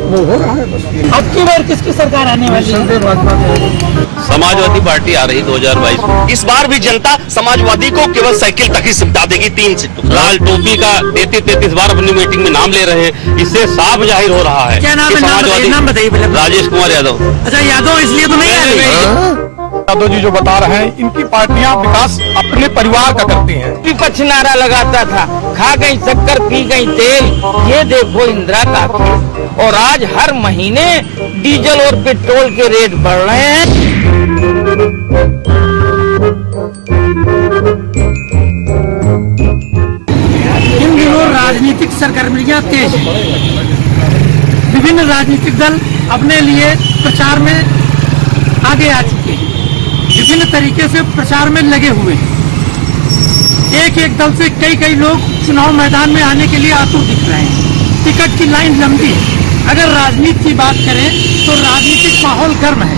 वो हो रहा है बस। अब की बार किसकी सरकार आने वाली है? समाजवादी पार्टी आ रही 2022 में। इस बार भी जनता समाजवादी को केवल साइकिल तक ही सिमटा देगी। 3 सीटों। लाल टोपी का 33 बार अपनी मीटिंग में नाम ले रहे हैं। इससे साफ जाहिर हो रहा है क्या नाम है? नाम बताइए पहले। राजेश कुमार यादव। अच्छा, यादव इसलिए तो नहीं आ रही। यादव जी जो बता रहे हैं, इनकी पार्टियां विकास अपने परिवार का करती हैं। विपक्ष नारा लगाता था, खा गई शक्कर पी गई तेल, ये देखो इंदिरा का खेल। और आज हर महीने डीजल और पेट्रोल के रेट बढ़ रहे हैं। इन दिनों राजनीतिक सरगर्मियां तेज हैं। विभिन्न राजनीतिक दल अपने लिए प्रचार में आगे आ चुके हैं, विभिन्न तरीके से प्रचार में लगे हुए हैं। एक एक दल से कई लोग चुनाव मैदान में आने के लिए आतुर दिख रहे हैं। टिकट की लाइन लंबी है। अगर राजनीति की बात करें तो राजनीतिक माहौल गर्म है।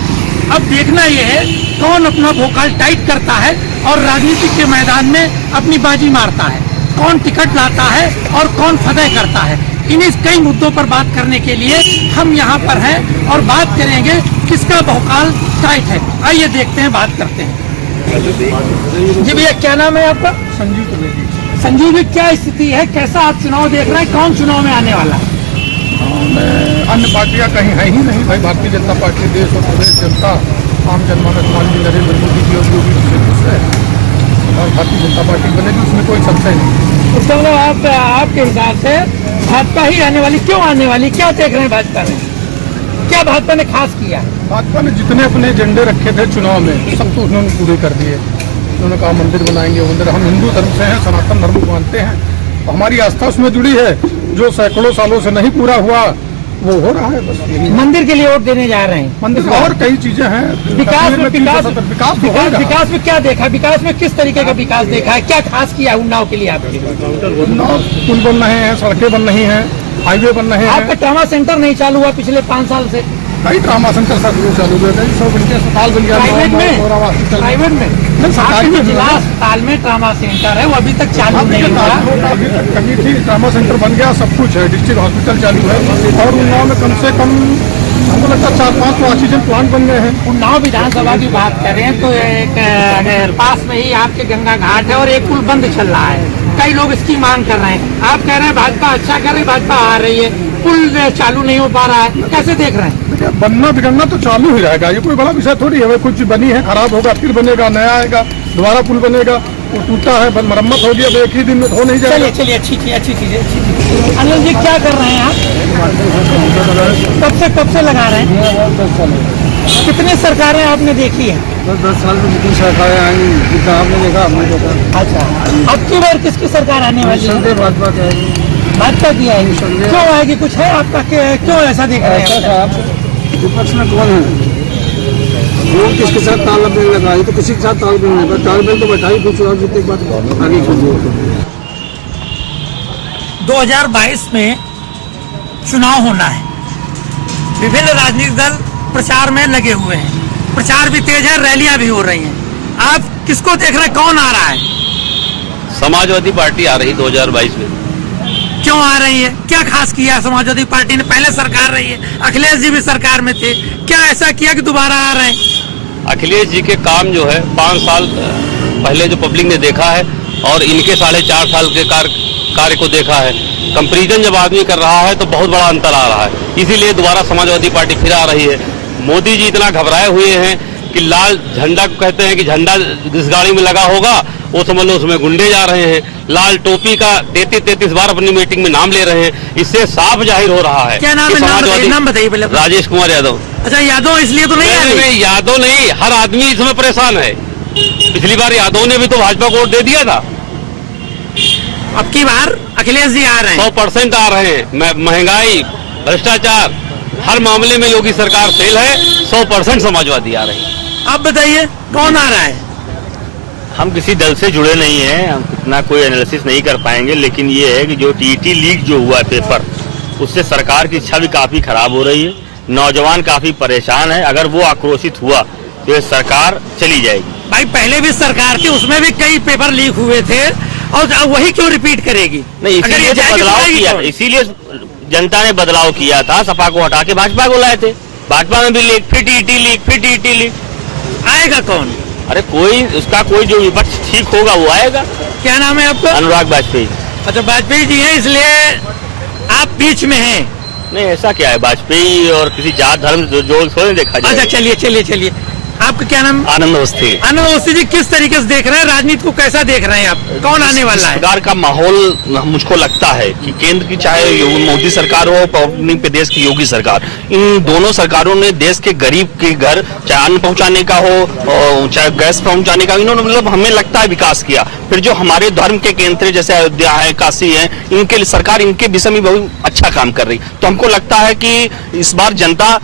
अब देखना यह है कौन अपना भोकाल टाइट करता है और राजनीति के मैदान में अपनी बाजी मारता है, कौन टिकट लाता है और कौन फतह करता है। इन्हीं कई मुद्दों पर बात करने के लिए हम यहाँ पर हैं और बात करेंगे किसका भौकाल टाइट है। आइए देखते हैं, बात करते हैं। जी भैया, क्या नाम है आपका? संजीव त्रिवेदी। संजीव जी, क्या स्थिति है, कैसा आप चुनाव देख रहे हैं, कौन चुनाव में आने वाला है? अन्य पार्टियां कहीं है ही नहीं भाई। भारतीय जनता पार्टी देश और प्रदेश जनता, आम जनमानस माननीय नरेंद्र मोदी जी और योगी जी से खुश है और भारतीय जनता पार्टी बनेगी, उसमें कोई संशय नहीं। उसका मतलब आपके हिसाब से भाजपा ही आने वाली? क्यों आने वाली, क्या देख रहे हैं भाजपा में? क्या भाजपा ने खास किया? भाजपा ने जितने अपने एजेंडे रखे थे चुनाव में, सब तो उन्होंने पूरे कर दिए। उन्होंने कहा मंदिर बनाएंगे, मंदिर। हम हिंदू धर्म से हैं, सनातन धर्म को मानते हैं, हमारी आस्था उसमें जुड़ी है। जो सैकड़ों सालों से नहीं पूरा हुआ वो हो रहा है बस। मंदिर के लिए वोट देने जा रहे हैं। मंदिर और कई चीजें हैं। विकास में क्या देखा? विकास में किस तरीके का विकास देखा है? क्या खास किया उन्नाव के लिए आपके? पुल बन रहे हैं, सड़कें बन रही हैं, हाईवे बन रहे हैं। आपका ट्रामा सेंटर नहीं चालू हुआ पिछले 5 साल से? कई ट्रामा सेंटर चालू हुए, कई 100 बन के अस्पताल बन गया। प्राइवेट में सरकारी में जिला अस्पताल में ट्रामा सेंटर है, वो अभी तक चालू नहीं हुआ। अभी तक कहीं ठीक ट्रामा सेंटर बन गया, सब कुछ है, डिस्ट्रिक्ट हॉस्पिटल चालू है। और उन्नाव में कम से कम हमको लगता है 4-5 ऑक्सीजन प्लांट बन गए हैं। उन्नाव विधानसभा की बात करें तो एक पास में ही आपके गंगा घाट है और एक पुल बंद चल रहा है। कई लोग इसकी मांग कर रहे हैं। आप कह रहे हैं भाजपा अच्छा कर रही है, भाजपा आ रही है, पुल चालू नहीं हो पा रहा है, कैसे देख रहे हैं? बनना बिगड़ना तो चालू ही रहेगा, ये कोई बड़ा विषय थोड़ी है। कुछ बनी है, खराब होगा, फिर बनेगा, नया आएगा, दोबारा पुल बनेगा। वो टूटा है, मरम्मत होगी, अब एक ही दिन में हो नहीं जाएगा। चलिए अच्छी चीज। अनिल जी, क्या कर रहे हैं आप? कब से लगा रहे हैं? कितनी सरकारें आपने देखी है? 10 साल में कितनी सरकारें आई, जितना आपने देखा हमने देखा। अच्छा, अब की बार किसकी सरकार आने वाली है? भाजपा की आएगी। क्यों आएगी, कुछ है आपका? क्यों ऐसा दिख रहा है? विपक्ष में कौन है वो किसके साथ तालमेल लगा? ये तो किसी के साथ तालमेल नहीं लगा। तालमेल तो बैठा ही कुछ और जीतने के बाद आगे कुछ। 2022 में चुनाव होना है। विभिन्न राजनीतिक दल प्रचार में लगे हुए हैं। प्रचार भी तेज है, रैलियां भी हो रही हैं। आप किसको देख रहे हैं, कौन आ रहा है? समाजवादी पार्टी आ रही 2022 में। क्यों आ रही है, क्या खास किया समाजवादी पार्टी ने? पहले सरकार रही है, अखिलेश जी भी सरकार में थे, क्या ऐसा किया कि दोबारा आ रहे हैं? अखिलेश जी के काम जो है 5 साल पहले जो पब्लिक ने देखा है और इनके 4.5 साल के कार्य को देखा है, कंपैरिजन जब आदमी कर रहा है तो बहुत बड़ा अंतर आ रहा है। इसीलिए दोबारा समाजवादी पार्टी फिर आ रही है। मोदी जी इतना घबराए हुए हैं कि लाल झंडा को कहते हैं कि झंडा जिस गाड़ी में लगा होगा वो समझ लो उसमें गुंडे जा रहे हैं। लाल टोपी का 33 बार अपनी मीटिंग में नाम ले रहे हैं। इससे साफ जाहिर हो रहा है। क्या नाम है? नाम बताइए पहले। राजेश कुमार यादव। अच्छा, यादव इसलिए तो नहीं आ रही? यादव नहीं, हर आदमी इसमें परेशान है। पिछली बार यादव ने भी तो भाजपा को वोट दे दिया था। अब की बार अखिलेश जी आ रहे हैं। 100% आ रहे हैं। महंगाई, भ्रष्टाचार, हर मामले में योगी सरकार फेल है। 100% समाजवादी आ रही है। अब बताइए कौन आ रहा है? हम किसी दल से जुड़े नहीं हैं, हम इतना कोई एनालिसिस नहीं कर पाएंगे, लेकिन ये है कि जो टीईटी लीक जो हुआ पेपर, उससे सरकार की छवि काफी खराब हो रही है। नौजवान काफी परेशान है। अगर वो आक्रोशित हुआ तो ये सरकार चली जाएगी। भाई, पहले भी सरकार थी, उसमें भी कई पेपर लीक हुए थे और वही क्यों रिपीट करेगी? नहीं, इसीलिए तो बदलाव किया, इसीलिए जनता ने बदलाव किया था, सपा को हटा के भाजपा को लाए थे। भाजपा में भी लीक, फिर टीटी लीक, फिर टीटी लीक। आएगा कौन? अरे कोई उसका कोई जो विपक्ष ठीक होगा वो आएगा। क्या नाम है आपका? अनुराग वाजपेयी। अच्छा, वाजपेयी जी हैं, इसलिए आप बीच में हैं। नहीं, ऐसा क्या है, वाजपेयी और किसी जात धर्म जो थोड़ी देखा जाए। अच्छा, चलिए आपका क्या नाम? आनंद अवस्थी। आनंद अवस्थी जी, किस तरीके से देख रहे हैं राजनीति को, कैसा देख रहे हैं आप? कौन आने वाला है? प्रकार का माहौल मुझको लगता है कि केंद्र की चाहे मोदी सरकार हो, अपने प्रदेश की योगी सरकार, इन दोनों सरकारों ने देश के गरीब के घर चाहे अन्न पहुंचाने का हो, चाहे गैस पहुंचाने का, इन्होंने मतलब हमें लगता है विकास किया। फिर जो हमारे धर्म के केंद्र जैसे अयोध्या है, काशी है, इनके लिए सरकार इनके विषय में बहुत अच्छा काम कर रही। तो हमको लगता है कि इस बार जनता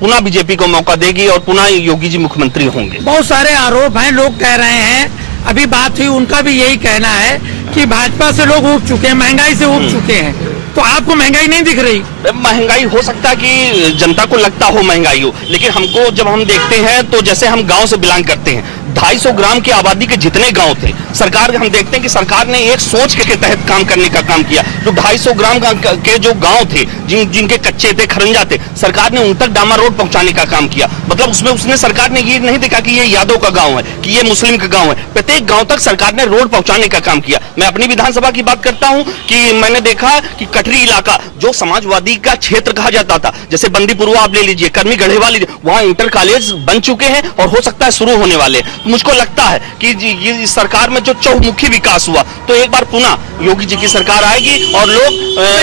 पुनः बीजेपी को मौका देगी और पुनः योगी जी मुख्यमंत्री होंगे। बहुत सारे आरोप हैं, लोग कह रहे हैं, अभी बात हुई, उनका भी यही कहना है कि भाजपा से लोग उब चुके हैं, महंगाई से उब चुके हैं। तो आपको महंगाई नहीं दिख रही? महंगाई हो सकता है कि जनता को लगता हो महंगाई हो, लेकिन हमको जब हम देखते हैं तो जैसे हम गांव से बिलोंग करते हैं, 250 ग्राम की आबादी के जितने गांव थे, सरकार हम देखते हैं कि सरकार ने एक सोच के तहत काम करने का काम किया। जो 250 ग्राम के जो गांव थे, जिनके कच्चे थे, खरंजा थे, सरकार ने उन तक डामर रोड पहुंचाने का काम किया। मतलब उसमें उसने सरकार ने ये नहीं देखा कि ये यादव का गांव है, कि ये मुस्लिम का गांव है, प्रत्येक गांव तक सरकार ने रोड पहुंचाने का काम किया। मैं अपनी विधानसभा की बात करता हूं कि मैंने देखा कि कटरी इलाका जो समाजवादी का क्षेत्र कहा जाता था, जैसे बंदीपुर आप ले लीजिए, कर्मी गढ़ेवा लीजिए, वहां इंटर कॉलेज बन चुके हैं और हो सकता है शुरू होने वाले। तो मुझको लगता है कि ये सरकार में जो चौमुखी विकास हुआ, तो एक बार पुनः योगी जी की सरकार आएगी और लोग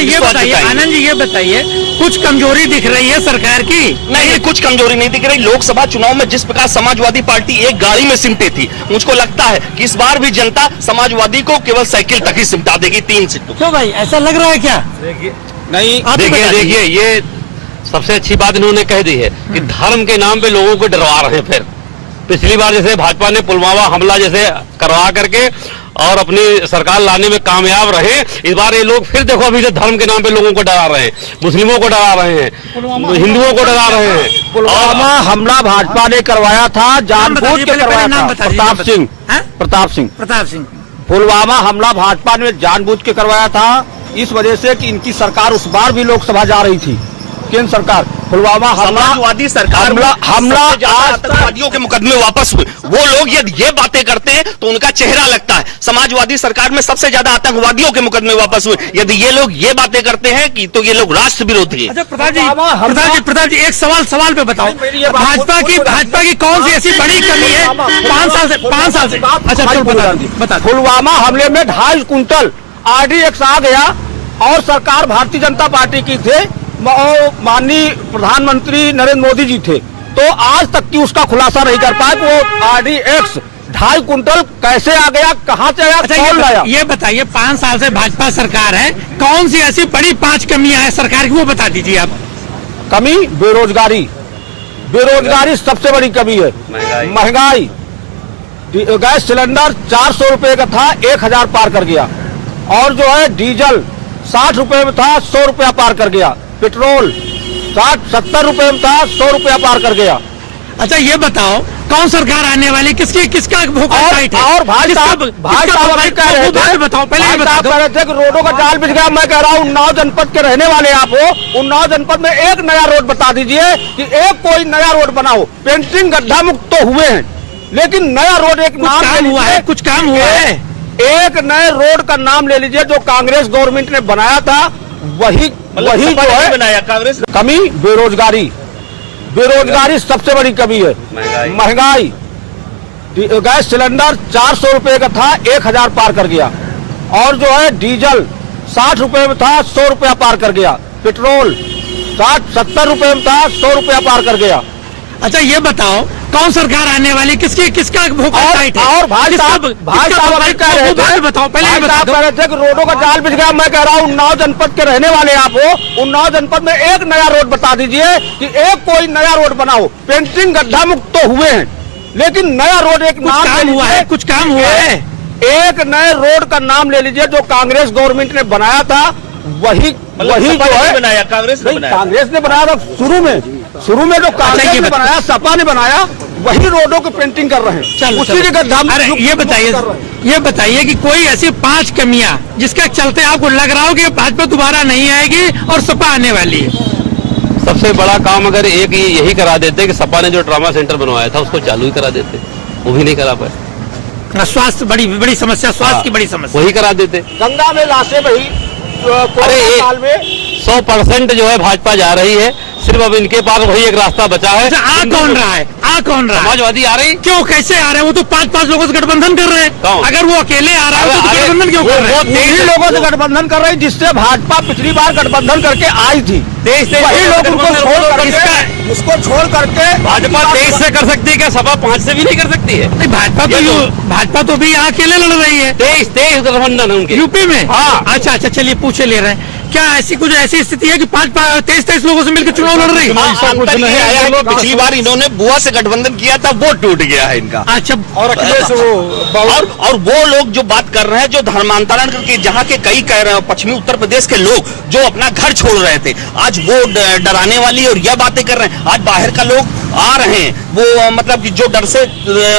ये बताइए आनंद जी, ये बताइए, कुछ कमजोरी दिख रही है सरकार की? नहीं, कुछ कमजोरी नहीं दिख रही। लोकसभा चुनाव में जिस प्रकार समाजवादी पार्टी एक गाड़ी में सिमटी थी, मुझको लगता है कि इस बार भी जनता समाजवादी को केवल साइकिल तक ही सिमटा देगी, 3 सीटों। क्यों भाई, ऐसा लग रहा है क्या? नहीं, आप ही बता देखिए ये सबसे अच्छी बात इन्होंने कह दी है कि धर्म के नाम पे लोगों को डरवा रहे हैं। फिर पिछली बार जैसे भाजपा ने पुलवामा हमला जैसे करवा करके और अपनी सरकार लाने में कामयाब रहे, इस बार ये लोग फिर देखो अभी से धर्म के नाम पे लोगों को डरा रहे हैं, मुस्लिमों को डरा रहे हैं, हिंदुओं को डरा रहे हैं। पुलवामा हमला भाजपा ने करवाया था, जानबूझ के करवाया था। प्रताप सिंह पुलवामा हमला भाजपा ने जानबूझ के करवाया था, इस वजह से कि इनकी सरकार उस बार भी लोकसभा जा रही थी, केंद्र सरकार। पुलवामा समाजवादी सरकार हमला आतंकवादियों के मुकदमे वापस हुए। वो लोग यदि ये बातें करते हैं तो उनका चेहरा लगता है। समाजवादी सरकार में सबसे ज्यादा आतंकवादियों के मुकदमे वापस हुए। यदि ये लोग ये बातें करते हैं कि तो ये लोग राष्ट्र विरोधी है। अच्छा प्रताप जी एक सवाल पे बताओ, भाजपा की कौन सी ऐसी बड़ी कमी है 5 साल से? अच्छा बता। पुलवामा हमले में 2.5 कुंटल RDX आ गया और सरकार भारतीय जनता पार्टी की थे, माननीय प्रधानमंत्री नरेंद्र मोदी जी थे, तो आज तक की उसका खुलासा नहीं कर पाए। वो RDX 2.5 कुंटल कैसे आ गया, कहां से आया, कौन लाया? ये बताइए, 5 साल से भाजपा सरकार है, कौन सी ऐसी बड़ी 5 कमियां हैं सरकार की, वो बता दीजिए आप। कमी बेरोजगारी सबसे बड़ी कमी है। महंगाई, गैस सिलेंडर 400 रुपए का था, 1000 पार कर गया। और जो है डीजल 60 रुपए में था, 100 रुपया पार कर गया। पेट्रोल 60-70 रुपए में था, 100 रुपया पार कर गया। अच्छा ये बताओ, कौन सरकार आने वाली, किसका भूखा टाइट है? और भाई साहब कह रहे थे, बताओ पहले ये कह रहे थे कि रोडों का जाल बिछ गया। मैं कह रहा हूँ, उन्नाव जनपद के रहने वाले आप हो, उन्नाव जनपद में एक नया रोड बता दीजिए कि एक कोई नया रोड बना हो। पेंटिंग गड्ढा मुक्त तो हुए हैं, लेकिन नया रोड एक नाम हुआ है, कुछ काम हुआ है। एक नए रोड का नाम ले लीजिए जो कांग्रेस गवर्नमेंट ने बनाया था, वही जो है बनाया कांग्रेस। कमी बेरोजगारी सबसे बड़ी कमी है। महंगाई, गैस सिलेंडर 400 रुपए का था, 1000 पार कर गया। और जो है डीजल 60 रुपए में था, 100 रुपया पार कर गया। पेट्रोल 60-70 रुपए में था, 100 रुपया पार कर गया। अच्छा ये बताओ, कौन सरकार आने वाली, किसका भूखा टाइट है? और भाई साहब कह रहे थे, बताओ पहले ये कह रहे थे कि रोडों का जाल बिछ गया। मैं कह रहा हूँ, उन्नाव जनपद के रहने वाले आप हो, उन्नाव जनपद में एक नया रोड बता दीजिए कि एक कोई नया रोड बना हो। पेंटिंग गड्ढा मुक्त तो हुए हैं, लेकिन नया रोड एक नाम हुआ है, कुछ काम हुआ है। एक नए रोड का नाम ले लीजिए जो कांग्रेस गवर्नमेंट ने बनाया था, वही जो है बनाया कांग्रेस ने बनाया था शुरू में। शुरू में जो ये कांग्रेस ने बता- बनाया, सपा ने बनाया, वही रोडों की पेंटिंग कर रहे हैं। चलो, उसी चलो। के गड्ढा में अरे जो- ये बताइए, कर रहे हैं। ये बताइए कि कोई ऐसी 5 कमियां जिसके चलते आपको लग रहा हो कि भाजपा दोबारा नहीं आएगी और सपा आने वाली है। सबसे बड़ा काम अगर एक यही करा देते कि सपा ने जो ट्रॉमा सेंटर बनवाया था उसको चालू ही करा देते, वो भी नहीं करा पाए। स्वास्थ्य बड़ी बड़ी समस्या, स्वास्थ्य की बड़ी समस्या। वही करा देते। गंगा में लाशें बही कोरोना काल में 100% जो है भाजपा जा रही है, सिर्फ अब इनके पास वही एक रास्ता बचा है। अच्छा, आ कौन रहा है? आ कौन रहा है? समाजवादी आ रही। क्यों, कैसे आ रहे हैं? वो तो 5-5 लोगों से गठबंधन कर रहे हैं। कौन? अगर वो अकेले आ रहा है तो अरे, गठबंधन क्यों कर रहे हैं? उन्हीं लोगों से गठबंधन कर रही जिससे भाजपा पिछली बार गठबंधन करके आई थी। वही लोग उनको उसको छोड़ करके भाजपा 23 से कर सकती है क्या? सपा 5 से भी नहीं कर सकती है। नहीं, भाजपा तो भी यहाँ अकेले लड़ रही है 23 गठबंधन है उनके। यूपी में। हाँ। अच्छा, चलिए पूछे ले रहे हैं। क्या ऐसी कुछ ऐसी स्थिति है कि 23 लोगों से मिलकर चुनाव लड़ रही है? अंतर ये आया है कि पिछली बार इन्होंने बुआ से गठबंधन किया था, वो टूट गया है इनका। अच्छा, और अखिलेश और वो लोग जो बात कर रहे हैं, जो धर्मांतरण करके जहाँ के कई कह रहे हैं पश्चिमी उत्तर प्रदेश के लोग जो अपना घर छोड़ रहे थे, आज वो डराने वाली और यह बातें कर रहे हैं। आज बाहर का लोग आ रहे हैं, वो मतलब कि जो डर से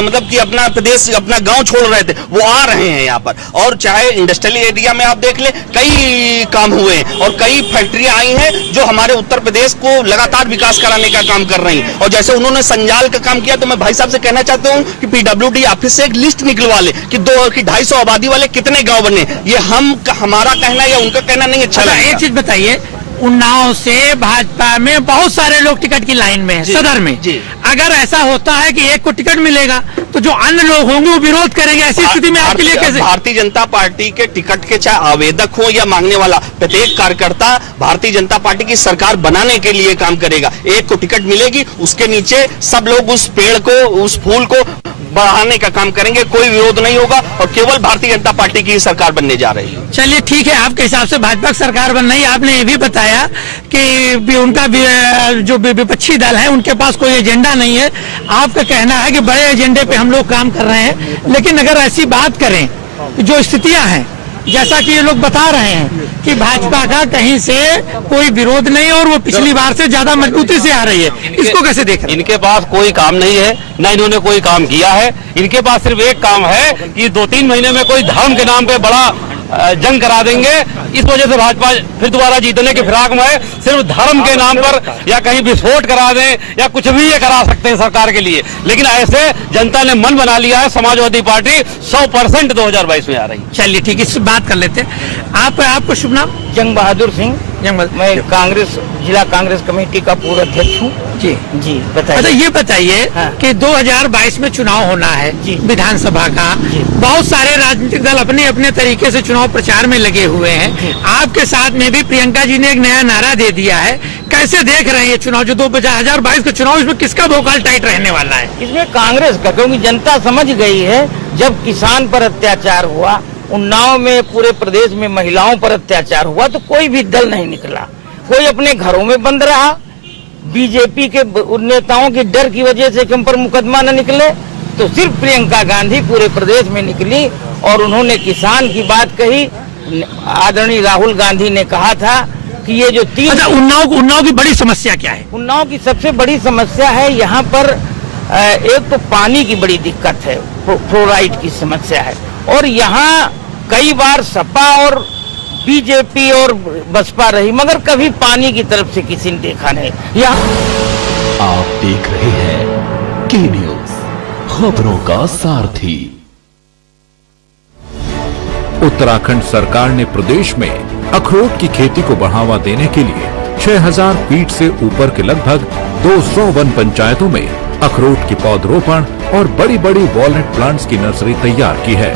मतलब कि अपना प्रदेश, अपना गांव छोड़ रहे थे, वो आ रहे हैं यहाँ पर। और चाहे इंडस्ट्रियल एरिया में आप देख ले, कई काम हुए हैं और कई फैक्ट्रियां आई हैं जो हमारे उत्तर प्रदेश को लगातार विकास कराने का काम कर रही हैं। और जैसे उन्होंने संजाल का काम किया, तो मैं भाई साहब से कहना चाहता हूँ कि PWD ऑफिस से एक लिस्ट निकलवा ले कि 250 आबादी वाले कितने गाँव बने। ये हमारा कहना या उनका कहना नहीं अच्छा एक लगेगा। चीज बताइए, उन्नाव से भाजपा में बहुत सारे लोग टिकट की लाइन में है, सदर में। जी। अगर ऐसा होता है कि एक को टिकट मिलेगा तो जो अन्य लोग होंगे वो विरोध करेंगे, ऐसी स्थिति में आपके लिए कैसे? भारतीय जनता पार्टी के टिकट के चाहे आवेदक हो या मांगने वाला, प्रत्येक कार्यकर्ता भारतीय जनता पार्टी की सरकार बनाने के लिए काम करेगा। एक को टिकट मिलेगी, उसके नीचे सब लोग उस पेड़ को, उस फूल को बढ़ाने का काम करेंगे, कोई विरोध नहीं होगा और केवल भारतीय जनता पार्टी की सरकार बनने जा रही है। चलिए ठीक है, आपके हिसाब से भाजपा की सरकार बन रही है। आपने ये भी बताया कि उनका जो विपक्षी दल है उनके पास कोई एजेंडा नहीं है। आपका कहना है कि बड़े एजेंडे पे हम लोग काम कर रहे हैं। लेकिन अगर ऐसी बात करें, जो स्थितियां हैं, जैसा कि ये लोग बता रहे हैं कि भाजपा का कहीं से कोई विरोध नहीं और वो पिछली बार से ज्यादा मजबूती से आ रही है, इसको कैसे देख रहे हैं? इनके पास कोई काम नहीं है, न इन्होंने कोई काम किया है। इनके पास सिर्फ एक काम है कि 2-3 महीने में कोई धर्म के नाम पे बड़ा जंग करा देंगे। इस वजह से भाजपा फिर दोबारा जीतने की फिराक में है। सिर्फ धर्म के नाम पर या कहीं विस्फोट करा दें या कुछ भी ये करा सकते हैं सरकार के लिए। लेकिन ऐसे जनता ने मन बना लिया है, समाजवादी पार्टी 100% 2022 में आ रही है। चलिए ठीक है, इस बात कर लेते हैं। आपको शुभ नाम? जंग बहादुर सिंह, जंगल। मैं कांग्रेस जिला कांग्रेस कमेटी का पूर्व अध्यक्ष हूँ। जी जी अच्छा, बताइए। ये बताइए हाँ। कि 2022 में चुनाव होना है जी। विधानसभा का। जी। बहुत सारे राजनीतिक दल अपने अपने तरीके से चुनाव प्रचार में लगे हुए हैं। आपके साथ में भी प्रियंका जी ने एक नया नारा दे दिया है। कैसे देख रहे हैं ये चुनाव, जो 2022 का चुनाव, इसमें किसका भोकाल टाइट रहने वाला है? इसमें कांग्रेस का, क्योंकि जनता समझ गई है जब किसान पर अत्याचार हुआ, उन्नाव में पूरे प्रदेश में महिलाओं पर अत्याचार हुआ, तो कोई भी दल नहीं निकला, कोई अपने घरों में बंद रहा। बीजेपी के नेताओं के डर की वजह से कि उन पर मुकदमा न निकले, तो सिर्फ प्रियंका गांधी पूरे प्रदेश में निकली और उन्होंने किसान की बात कही। आदरणीय राहुल गांधी ने कहा था कि ये जो 3 अच्छा, उन्नाव की बड़ी समस्या क्या है? उन्नाव की सबसे बड़ी समस्या है, यहाँ पर एक तो पानी की बड़ी दिक्कत है, फ्लोराइड की समस्या है। और यहाँ कई बार सपा और बीजेपी और बसपा रही, मगर कभी पानी की तरफ से किसी ने देखा नहीं। यहाँ आप देख रहे हैं के न्यूज, खबरों का सारथी। उत्तराखंड सरकार ने प्रदेश में अखरोट की खेती को बढ़ावा देने के लिए 6000 फीट से ऊपर के लगभग 200 वन पंचायतों में अखरोट की पौधरोपण और बड़ी बड़ी वॉलनट प्लांट्स की नर्सरी तैयार की है।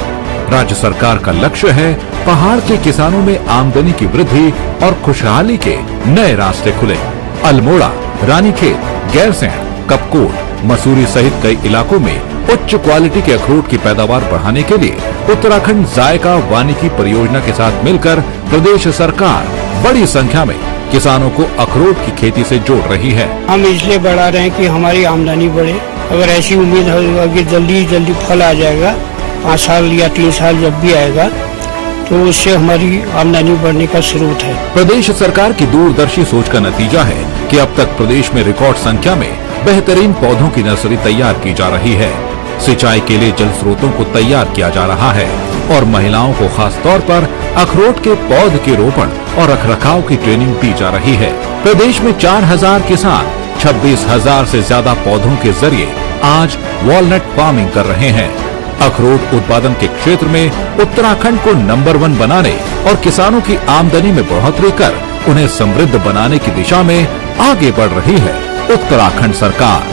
राज्य सरकार का लक्ष्य है पहाड़ के किसानों में आमदनी की वृद्धि और खुशहाली के नए रास्ते खुले। अल्मोड़ा, रानीखेत, गैरसैंण, कपकोट, मसूरी सहित कई इलाकों में उच्च क्वालिटी के अखरोट की पैदावार बढ़ाने के लिए उत्तराखंड जायका वानिकी परियोजना के साथ मिलकर प्रदेश सरकार बड़ी संख्या में किसानों को अखरोट की खेती से जोड़ रही है। हम इसलिए बढ़ा रहे हैं कि हमारी आमदनी बढ़े। अगर ऐसी उम्मीद है कि जल्दी फल आ जाएगा, 5 साल या 3 साल जब भी आएगा, तो उससे हमारी आमदनी बढ़ने का स्रोत है। प्रदेश सरकार की दूरदर्शी सोच का नतीजा है कि कि अब तक प्रदेश में रिकॉर्ड संख्या में बेहतरीन पौधों की नर्सरी तैयार की जा रही है। सिंचाई के लिए जल स्रोतों को तैयार किया जा रहा है और महिलाओं को खास तौर पर अखरोट के पौध के रोपण और रखरखाव की ट्रेनिंग दी जा रही है। प्रदेश में 4000 किसान 26,000 से ज्यादा पौधों के जरिए आज वॉलनट फार्मिंग कर रहे हैं। अखरोट उत्पादन के क्षेत्र में उत्तराखंड को नंबर 1 बनाने और किसानों की आमदनी में बढ़ोतरी कर उन्हें समृद्ध बनाने की दिशा में आगे बढ़ रही है उत्तराखंड सरकार।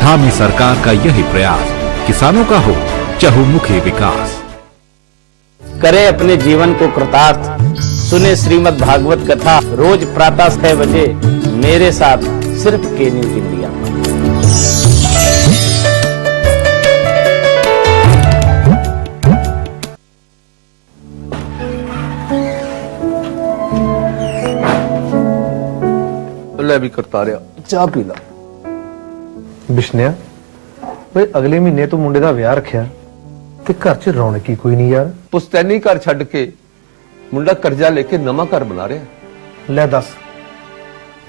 धामी सरकार का यही प्रयास किसानों का हो चहुमुखी विकास। करे अपने जीवन को कृतार्थ, सुने श्रीमद् भागवत कथा रोज प्रातः 6 बजे मेरे साथ सिर्फ के न्यूज इंडिया। ਲੈ ਵੀ ਕਰਤਾ ਰਿਆ ਚਾਹ ਪੀ ਲਾ। ਬਿਸ਼ਨਿਆ ਓਏ ਅਗਲੇ ਮਹੀਨੇ ਤੋਂ ਮੁੰਡੇ ਦਾ ਵਿਆਹ ਰੱਖਿਆ ਤੇ ਘਰ 'ਚ ਰੌਣਕ ਹੀ ਕੋਈ ਨਹੀਂ ਯਾਰ। ਪੁਸਤੈਨੀ ਘਰ ਛੱਡ ਕੇ ਮੁੰਡਾ ਕਰਜ਼ਾ ਲੈ ਕੇ ਨਵਾਂ ਘਰ ਬਣਾ ਰਿਹਾ। ਲੈ ਦੱਸ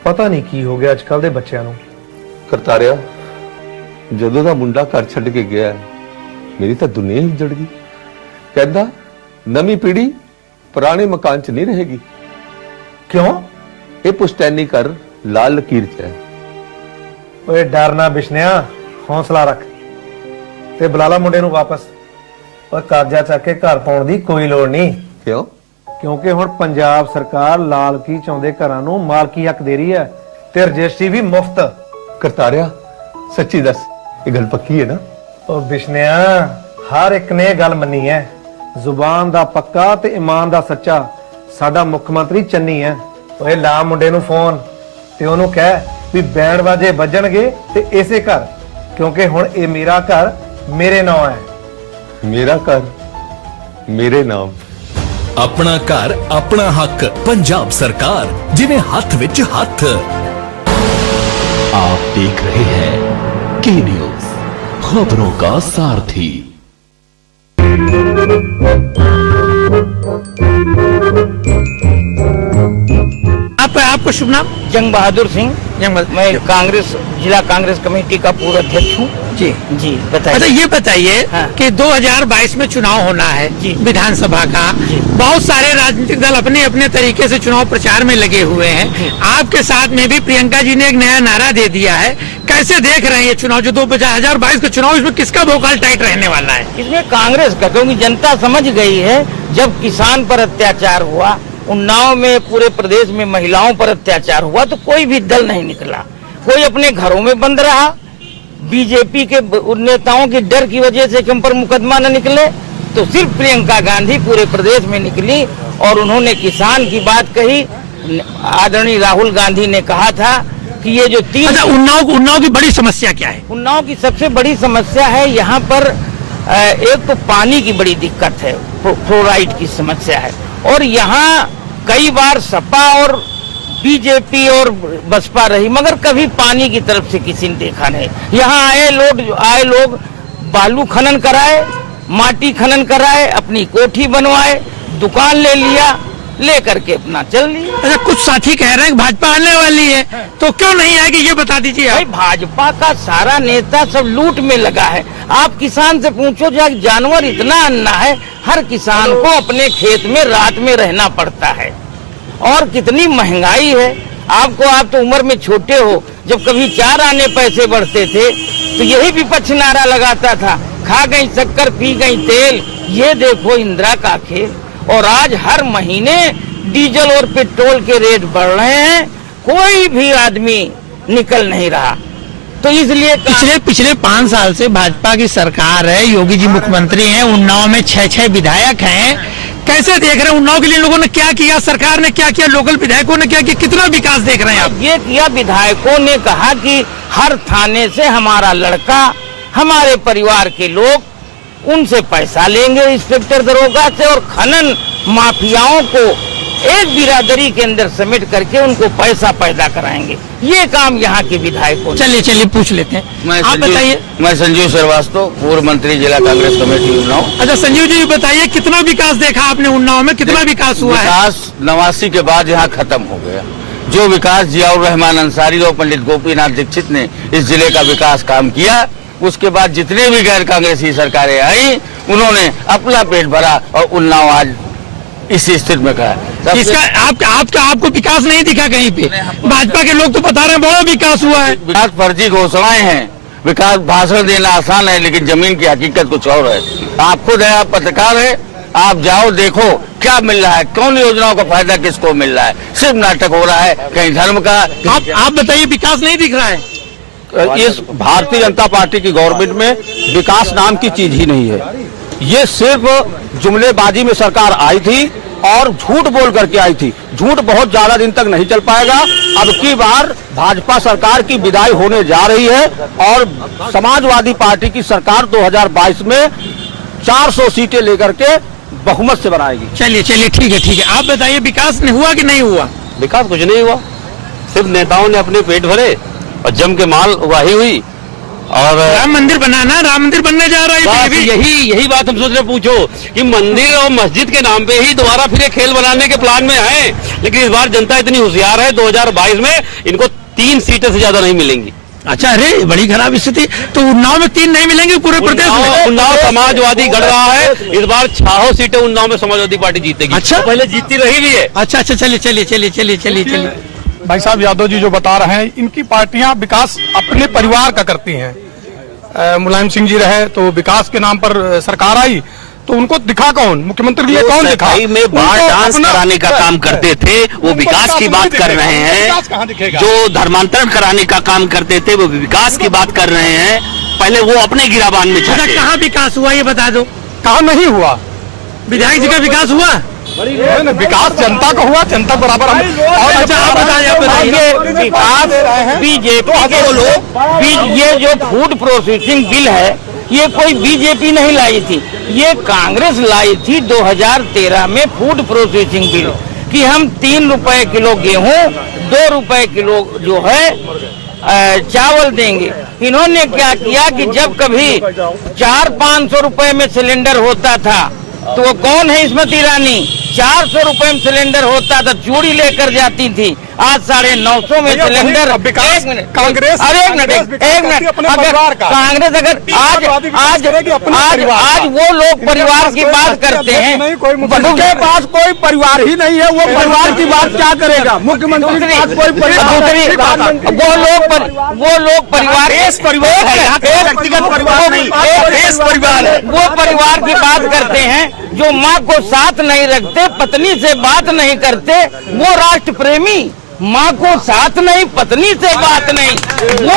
ਪਤਾ ਨਹੀਂ ਕੀ ਹੋ ਗਿਆ ਅੱਜ ਕੱਲ ਦੇ ਬੱਚਿਆਂ ਨੂੰ। ਕਰਤਾ ਰਿਆ ਜਦੋਂ ਦਾ ਮੁੰਡਾ ਘਰ ਛੱਡ ਕੇ ਗਿਆ ਮੇਰੀ ਤਾਂ ਦੁਨੀਆ ਹੀ ਜੜ ਗਈ। ਕਹਿੰਦਾ ਨਵੀਂ ਪੀੜ੍ਹੀ ਪੁਰਾਣੇ ਮਕਾਨ 'ਚ ਨਹੀਂ ਰਹੇਗੀ। ਕਿਉਂ? ਇਹ ਪੁਸਤੈਨੀ ਘਰ ਲਾਲ ਲਕੀਰ 'ਚ ਹੈ। ਓਏ ਡਰ ਨਾ ਬਿਸ਼ਨਿਆ, ਹੌਸਲਾ ਰੱਖ ਤੇ ਬੁਲਾ ਲਾ ਮੁੰਡੇ ਨੂੰ ਵਾਪਸ। ਓਏ ਕਰਜ਼ਾ ਚੱਕ ਕੇ ਘਰ ਪਾਉਣ ਦੀ ਕੋਈ ਲੋੜ ਨਹੀਂ। ਕਿਉਂ? ਕਿਉਂਕਿ ਹੁਣ ਪੰਜਾਬ ਸਰਕਾਰ ਲਾਲ ਕੀ ਚਾਹੁੰਦੇ ਘਰਾਂ ਨੂੰ ਮਾਲਕੀ ਹੱਕ ਦੇ ਰਹੀ ਹੈ ਤੇ ਰਜਿਸਟਰੀ ਵੀ ਮੁਫਤ। ਕਰਤਾ ਰਿਆ ਸੱਚੀ ਦੱਸ ਇਹ ਗੱਲ ਪੱਕੀ ਹੈ ਨਾ? ਓ ਬਿਸ਼ਨਿਆ ਹਰ ਇੱਕ ਨੇ ਇਹ ਗੱਲ ਮੰਨੀ ਹੈ। ਜ਼ੁਬਾਨ ਦਾ ਪੱਕਾ ਤੇ ਈਮਾਨ ਦਾ ਸੱਚਾ ਸਾਡਾ ਮੁੱਖ ਮੰਤਰੀ ਚੰਨੀ ਹੈ। ਓਏ ਲਾ ਮੁੰਡੇ ਨੂੰ ਫੋਨ ਤੇ ਉਹਨੂੰ ਕਹਿ ਵੀ ਬੈਂਡ ਬਾਜੇ ਵੱਜਣਗੇ ਤੇ ਇਸੇ ਘਰ, ਕਿਉਂਕਿ ਹੁਣ ਇਹ ਮੇਰਾ ਘਰ ਮੇਰੇ ਨਾਂ ਹੈ। ਮੇਰਾ ਘਰ ਮੇਰੇ ਨਾਮ। अपना घर अपना हक पंजाब सरकार, जिवें हथ विच हथ। आप देख रहे हैं के न्यूज, खबरों का सारथी। आपका शुभ नाम? जंग बहादुर सिंह। मैं कांग्रेस जिला कांग्रेस कमेटी का पूर्व अध्यक्ष हूँ। जी जी बताइए। अच्छा ये बताइए हाँ। कि 2022 में चुनाव होना है विधानसभा का। बहुत सारे राजनीतिक दल अपने अपने तरीके से चुनाव प्रचार में लगे हुए हैं। आपके साथ में भी प्रियंका जी ने एक नया नारा दे दिया है। कैसे देख रहे हैं ये चुनाव जो 2022 का चुनाव, इसमें किसका भोकाल टाइट रहने वाला है? इसमें कांग्रेस का, क्योंकि जनता समझ गई है जब किसान पर अत्याचार हुआ, उन्नाव में पूरे प्रदेश में महिलाओं पर अत्याचार हुआ, तो कोई भी दल नहीं निकला, कोई अपने घरों में बंद रहा। बीजेपी के नेताओं के डर की वजह से कि हम पर मुकदमा न निकले, तो सिर्फ प्रियंका गांधी पूरे प्रदेश में निकली और उन्होंने किसान की बात कही। आदरणीय राहुल गांधी ने कहा था कि ये जो अच्छा, उन्नाव की बड़ी समस्या क्या है? उन्नाव की सबसे बड़ी समस्या है यहाँ पर एक तो पानी की बड़ी दिक्कत है, फ्लोराइड की समस्या है, और यहाँ कई बार सपा और बीजेपी और बसपा रही, मगर कभी पानी की तरफ से किसी ने देखा नहीं। यहाँ आए लोग बालू खनन कराए, माटी खनन कराए, अपनी कोठी बनवाए, दुकान ले लिया, ले करके अपना चल लिया। अच्छा, कुछ साथी कह रहे हैं भाजपा आने वाली है, तो क्यों नहीं आएगी ये बता दीजिए। भाई भाजपा का सारा नेता सब लूट में लगा है। आप किसान से पूछो, जो जानवर इतना अन्ना है, हर किसान को अपने खेत में रात में रहना पड़ता है, और कितनी महंगाई है। आप तो उम्र में छोटे हो, जब कभी 4 आने पैसे बढ़ते थे तो यही विपक्ष नारा लगाता था, खा गई शक्कर पी गई तेल, ये देखो इंदिरा का खेल। और आज हर महीने डीजल और पेट्रोल के रेट बढ़ रहे हैं, कोई भी आदमी निकल नहीं रहा। तो इसलिए पिछले 5 साल से भाजपा की सरकार है, योगी जी मुख्यमंत्री हैं, उन्नाव में 6 विधायक हैं। कैसे देख रहे हैं उन्नाव के लिए लोगों ने क्या किया, सरकार ने क्या किया, लोकल विधायकों ने क्या किया, कितना विकास देख रहे हैं आप? ये किया, विधायकों ने कहा कि हर थाने से हमारा लड़का, हमारे परिवार के लोग, उनसे पैसा लेंगे इंस्पेक्टर दरोगा से, और खनन माफियाओं को एक बिरादरी के अंदर समेट करके उनको पैसा पैदा कराएंगे। ये काम यहाँ के विधायकों। चलिए पूछ लेते हैं। आप बताइए। मैं संजीव श्रीवास्तव, पूर्व मंत्री जिला कांग्रेस कमेटी उन्नाव। अच्छा संजीव जी बताइए, कितना विकास देखा आपने उन्नाव में, कितना विकास हुआ है? विकास 89 के बाद यहाँ खत्म हो गया। जो विकास जियाउर रहमान अंसारी और पंडित गोपीनाथ दीक्षित ने इस जिले का विकास काम किया, उसके बाद जितने भी गैर कांग्रेसी सरकारें आई उन्होंने अपना पेट भरा और उन्नाव आज इसी स्थिति में कहा। इसका आपको विकास नहीं दिखा कहीं पे? भाजपा के लोग तो बता रहे हैं बड़ा विकास हुआ है। विकास फर्जी घोषणाएं हैं, विकास भाषण देना आसान है लेकिन जमीन की हकीकत कुछ और है। आप खुद है, आप पत्रकार है, आप जाओ देखो क्या मिल रहा है, कौन योजनाओं का फायदा किसको मिल रहा है, सिर्फ नाटक हो रहा है कहीं धर्म का। आप बताइए, विकास नहीं दिख रहा है? इस भारतीय जनता पार्टी की गवर्नमेंट में विकास नाम की चीज ही नहीं है। ये सिर्फ जुमलेबाजी में सरकार आई थी और झूठ बोल करके आई थी। झूठ बहुत ज्यादा दिन तक नहीं चल पाएगा। अब की बार भाजपा सरकार की विदाई होने जा रही है और समाजवादी पार्टी की सरकार 2022 में 400 सीटें लेकर के बहुमत से बनाएगी। चलिए ठीक है। आप बताइए, विकास हुआ कि नहीं हुआ? विकास कुछ नहीं हुआ, सिर्फ नेताओं ने अपने पेट भरे और जम के माल उगाही हुई। और राम मंदिर बनाना, राम मंदिर बनने जा रहा है। यही बात हम सोच रहे, पूछो कि मंदिर और मस्जिद के नाम पे ही दोबारा फिर खेल बनाने के प्लान में आए। लेकिन इस बार जनता इतनी होशियार है, 2022 में इनको 3 सीटें से ज्यादा नहीं मिलेंगी। अच्छा, अरे बड़ी खराब स्थिति। तो उन्नाव में 3 नहीं मिलेंगे पूरे प्रदेश में? उन्नाव समाजवादी गढ़ रहा है, इस बार 6 सीटें उन्नाव में समाजवादी पार्टी जीतेगी। अच्छा, पहले जीतती रही भी है। अच्छा, चलिए। भाई साहब यादव जी जो बता रहे हैं, इनकी पार्टियां विकास अपने परिवार का करती हैं। मुलायम सिंह जी रहे तो विकास के नाम पर सरकार आई तो उनको दिखा कौन? मुख्यमंत्री लिए कौन दिखा? में बार डांस कराने का काम करते थे वो विकास की बात कर रहे हैं। जो धर्मांतरण कराने का काम करते थे वो विकास की बात कर रहे हैं। पहले वो अपने गिराबान में अच्छा, कहाँ विकास हुआ ये बता दो। कहाँ नहीं हुआ? विधायक जी का विकास हुआ? विकास जनता का हुआ, जनता बराबर हम। और अच्छा, आप बताइए, विकास बीजेपी के लोग, ये जो फूड प्रोसेसिंग बिल है ये कोई बीजेपी नहीं लाई थी, ये कांग्रेस लाई थी 2013 में फूड प्रोसेसिंग बिल कि हम 3 रुपए किलो गेहूं, 2 रुपए किलो जो है चावल देंगे। इन्होंने क्या किया कि जब कभी 400-500 रुपए में सिलेंडर होता था तो वो कौन है स्मृति ईरानी, 400 रुपए में सिलेंडर होता था, चूड़ी लेकर जाती थी। आज 950 में सिलेंडर। कांग्रेस, अरे एक मिनट, अगर कांग्रेस अगर आज वो लोग परिवार की बात करते हैं, उनके पास कोई परिवार ही नहीं है, वो परिवार की बात क्या करेगा? मुख्यमंत्री के पास कोई परिवार, वो लोग परिवार व्यक्तिगत परिवार नहीं, देश परिवार है। वो परिवार की बात करते हैं जो माँ को साथ नहीं रखते, पत्नी से बात नहीं करते, वो राष्ट्र प्रेमी। माँ को साथ नहीं, पत्नी से बात नहीं, वो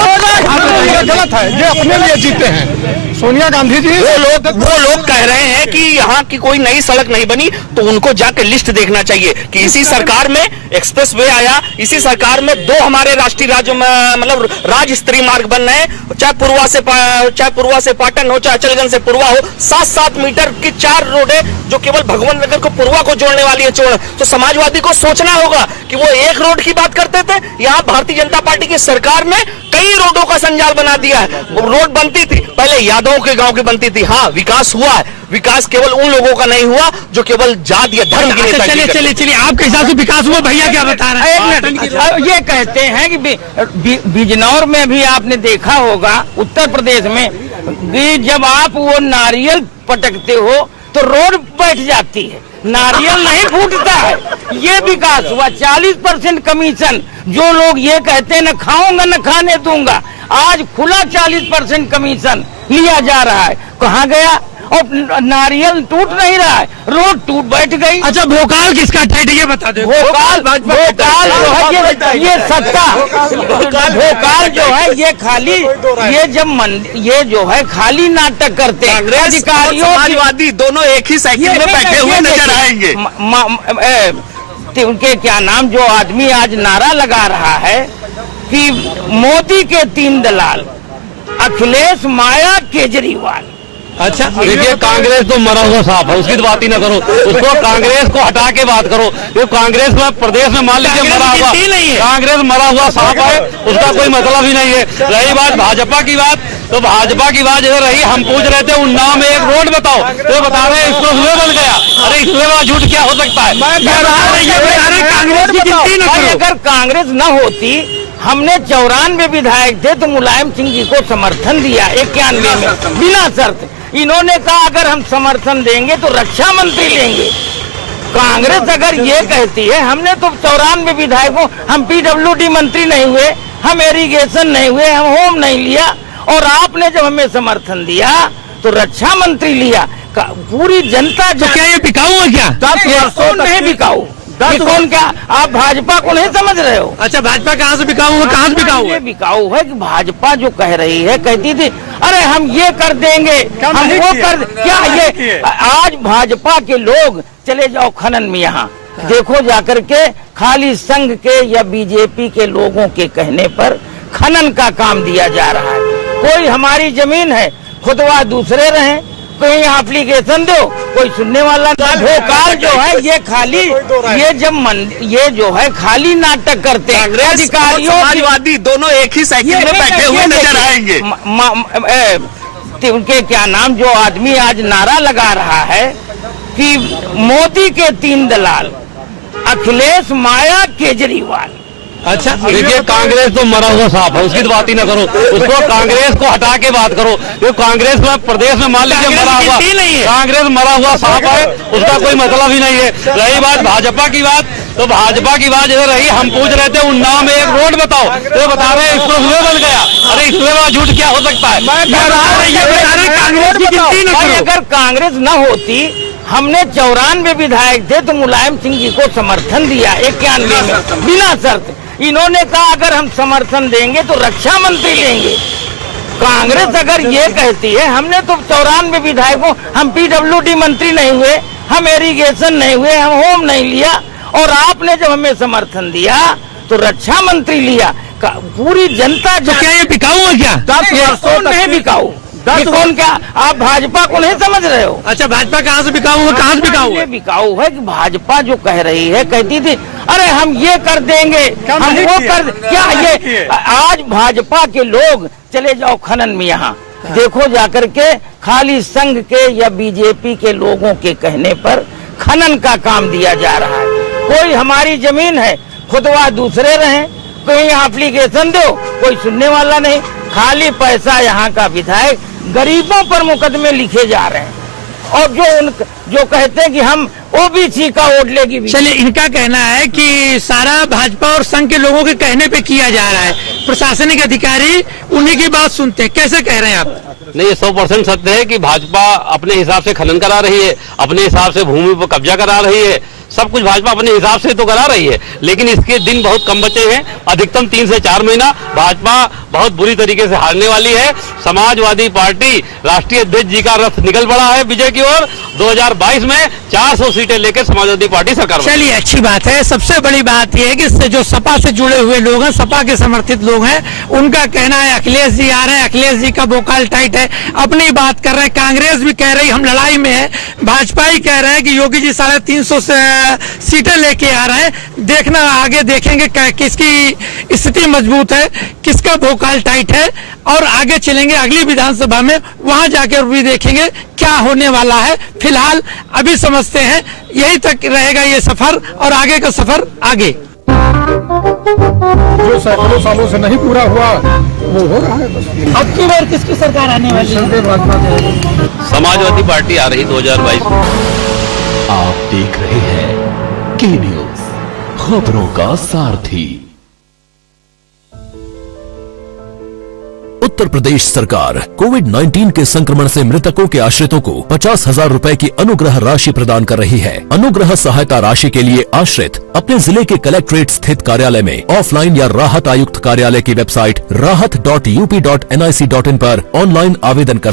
गलत है। ये अपने लिए जीते हैं सोनिया गांधी जी। वो लोग कह रहे हैं कि यहाँ की कोई नई सड़क नहीं बनी, तो उनको जाकर लिस्ट देखना चाहिए कि इसी सरकार में एक्सप्रेस वे आया, इसी सरकार में 2 हमारे राष्ट्रीय राज्यों में मतलब राज्य स्तरीय मार्ग बन रहे हैं, चाहे पुरवा से पाटन हो, चाहे अचलगंज से पुरवा हो, 7-7 मीटर की 4 रोडें जो केवल भगवान नगर को पुरवा को जोड़ने वाली है। तो समाजवादी को सोचना होगा कि वो एक रोड की बात करते थे, यहाँ भारतीय जनता पार्टी की सरकार ने कई रोडों का संजाल बना दिया है। रोड बनती थी पहले यादवों के गांव की बनती थी। हाँ, विकास हुआ है, विकास केवल उन लोगों का नहीं हुआ जो केवल जात या धर्म की नेता। चलिए, आपके हिसाब से विकास हुआ, भैया क्या बता रहे हैं? ये कहते हैं कि बिजनौर में भी आपने देखा होगा, उत्तर प्रदेश में कि जब आप वो नारियल पटकते हो तो रोड बैठ जाती है, नारियल नहीं फूटता है। ये विकास हुआ। 40% कमीशन, जो लोग ये कहते हैं न खाऊंगा न खाने दूंगा, आज खुला 40% कमीशन लिया जा रहा है। कहाँ गया? और नारियल टूट नहीं रहा है, रोड टूट बैठ गई। अच्छा, भोकाल किसका टाइट ये बता दो। भोकाल जो है ये सत्ता, भोकाल जो है ये खाली, ये जो है खाली नाटक करते हैं। अधिकारियों समाजवादी दोनों एक ही साइकिल में बैठे हुए नजर आएंगे। उनके क्या नाम, जो आदमी आज नारा लगा रहा है कि मोदी के 3 दलाल, अखिलेश, माया, केजरीवाल। अच्छा, देखिए कांग्रेस तो मरा हुआ सांप है, उसकी तो बात ही ना करो, उसको कांग्रेस को हटा के बात करो। ये कांग्रेस में प्रदेश में मान लीजिए मरा हुआ, कांग्रेस मरा हुआ सांप है, उसका कोई मतलब ही नहीं है। रही बात भाजपा की बात, तो भाजपा की बात इधर रही। हम पूछ रहे थे उन्नाव में एक रोड बताओ, तो बता रहे हैं एक्सप्रेसवे बन गया। अरे इससे बड़ा झूठ क्या हो सकता है? कांग्रेस की गिनती न भाई, करो। अगर कांग्रेस न होती, हमने 94 विधायक थे तो मुलायम सिंह जी को समर्थन दिया 91 में बिना शर्त। इन्होंने कहा अगर हम समर्थन देंगे तो रक्षा मंत्री लेंगे। कांग्रेस अगर ये कहती है, हमने तो 94 विधायकों, हम PWD मंत्री नहीं हुए, हम इरिगेशन नहीं हुए, हम होम नहीं लिया, और आपने जब हमें समर्थन दिया तो रक्षा मंत्री लिया। पूरी जनता तो क्या ये बिकाऊ है क्या? 10 वर्षों नहीं बिकाऊ। कौन क्या आप भाजपा को नहीं समझ रहे हो? अच्छा, भाजपा कहाँ से बिकाऊ है? कहाँ से बिकाऊ ये है? बिकाऊ है कि भाजपा जो कह रही है, कहती थी अरे हम ये कर देंगे, हम वो कर, क्या ये आज भाजपा के लोग चले जाओ खनन में, यहाँ देखो जाकर के खाली संघ के या बीजेपी के लोगों के कहने पर खनन का काम दिया जा रहा है। कोई हमारी जमीन है, खुदवा दूसरे रहे, कहीं एप्लीकेशन दो, कोई सुनने वाला ना। भोकाल जो है ये खाली, ये जो है खाली नाटक करते हैं। अधिकारियों समाजवादी दोनों एक ही साइकिल में बैठे हुए नजर आएंगे। उनके क्या नाम, जो आदमी आज नारा लगा रहा है कि मोदी के 3 दलाल, अखिलेश, माया, केजरीवाल। अच्छा, देखिए कांग्रेस तो मरा हुआ सांप है, उसकी तो बात ही ना करो। उसको कांग्रेस को हटा के बात करो। जो कांग्रेस में प्रदेश में मान लीजिए मरा हुआ, कांग्रेस मरा हुआ सांप है, उसका कोई मतलब ही नहीं है। रही बात भाजपा की बात, तो भाजपा की बात इधर रही। हम पूछ रहे थे उन्नाव में एक रोड बताओ, तो बता रहे हैं एक्सप्रेसवे बन गया। अरे इससे बड़ा झूठ क्या हो सकता है? कांग्रेस की गिनती न भाई, करो। अगर कांग्रेस न होती, हमने 94 विधायक थे तो मुलायम सिंह जी को समर्थन दिया 91 में बिना शर्त। इन्होंने कहा अगर हम समर्थन देंगे तो रक्षा मंत्री लेंगे। कांग्रेस अगर ये कहती है, हमने तो 94 विधायकों, हम PWD मंत्री नहीं हुए, हम इरिगेशन नहीं हुए, हम होम नहीं लिया, और आपने जब हमें समर्थन दिया तो रक्षा मंत्री लिया। पूरी जनता तो क्या ये बिकाऊ है क्या? 10 वर्षों नहीं बिकाऊ। कौन क्या आप भाजपा को नहीं समझ रहे हो? अच्छा, भाजपा कहाँ से बिकाऊ है? कहाँ से बिकाऊ ये है? बिकाऊ है कि भाजपा जो कह रही है, कहती थी अरे हम ये कर देंगे, हम वो कर, क्या ये आज भाजपा के लोग चले जाओ खनन में, यहाँ देखो जाकर के खाली संघ के या बीजेपी के लोगों के कहने पर खनन का काम दिया जा रहा है। कोई हमारी जमीन है, खुदवा दूसरे रहे, कहीं एप्लीकेशन दो, कोई सुनने वाला नहीं। खाली पैसा यहाँ का विधायक गरीबों पर मुकदमे लिखे जा रहे हैं, और जो कहते हैं कि हम OBC का वोट लेगी। चलिए, इनका कहना है कि सारा भाजपा और संघ के लोगों के कहने पे किया जा रहा है, प्रशासनिक अधिकारी उन्हीं की बात सुनते हैं। कैसे कह रहे हैं आप? नहीं, ये 100% सत्य है कि भाजपा अपने हिसाब से खनन करा रही है, अपने हिसाब से भूमि पर कब्जा करा रही है, सब कुछ भाजपा अपने हिसाब से तो करा रही है। लेकिन इसके दिन बहुत कम बचे हैं, अधिकतम 3 से 4 महीना भाजपा बहुत बुरी तरीके से हारने वाली है। समाजवादी पार्टी राष्ट्रीय अध्यक्ष जी का रथ निकल पड़ा है विजय की ओर। 2022 में 400 सीटें लेकर समाजवादी पार्टी सरकार। चलिए, अच्छी बात है। सबसे बड़ी बात यह है कि जो सपा से जुड़े हुए लोग हैं, सपा के समर्थित लोग हैं, उनका कहना है अखिलेश जी आ रहे हैं, अखिलेश जी का बोकाल टाइट है, अपनी बात कर रहे हैं। कांग्रेस भी कह रही हम लड़ाई में है, भाजपा ही कह रहे हैं कि योगी जी 350 सीटें लेके आ रहे हैं। देखना, आगे देखेंगे किसकी स्थिति मजबूत है, किसका भोकाल टाइट है, और आगे चलेंगे अगली विधानसभा में, वहां जाकर भी देखेंगे क्या होने वाला है। फिलहाल अभी समझते हैं, यही तक रहेगा ये सफर, और आगे का सफर आगे। जो सैकड़ों सालों से नहीं पूरा हुआ वो हो रहा है। बस अब की बार किसकी सरकार आने वाली है? समाजवादी पार्टी आ रही 2022 में। आप देख रहे हैं के न्यूज, खबरों का सारथी। उत्तर प्रदेश सरकार कोविड-19 के संक्रमण से मृतकों के आश्रितों को 50,000 रुपए की अनुग्रह राशि प्रदान कर रही है। अनुग्रह सहायता राशि के लिए आश्रित अपने जिले के कलेक्ट्रेट स्थित कार्यालय में ऑफलाइन या राहत आयुक्त कार्यालय की वेबसाइट rahat.up.nic.in पर ऑनलाइन आवेदन कर